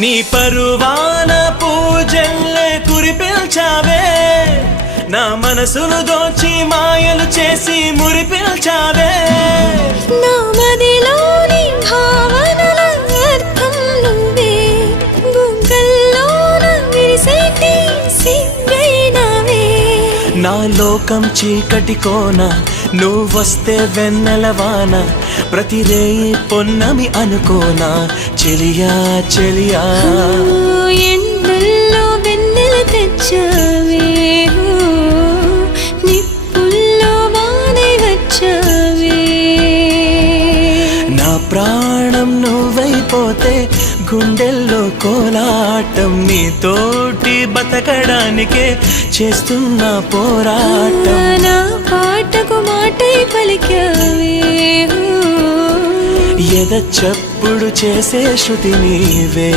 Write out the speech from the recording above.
నీ పరువాన పూజల్లే కురిపిల్చావే, నా మనసును దోచి మాయలు చేసి మురిపిల్చావే. నా మదిలోని భావనల అర్థం నువ్వే, బుగ్గల్లోన విరిసేటి సిగ్గైనవే. నా లోకం చీకటి కోన, నువ్వొస్తే వెన్నెలవాన, ప్రతి రేయి పొన్నమి అనుకోనా చెలియా చెలియా. ఎండల్లో వెన్నెల తెచ్చావే, నిప్పుల్లో వానే వచ్చావే. నా ప్రాణం నువ్వైపోతే గుండెల్లో కోలాటం, నీతోటి బతకడానికే చేస్తున్న పోరాటం. నా పాటకు మాటై పలికావే, ఎద చప్పుడు చేసే శృతి నీవే.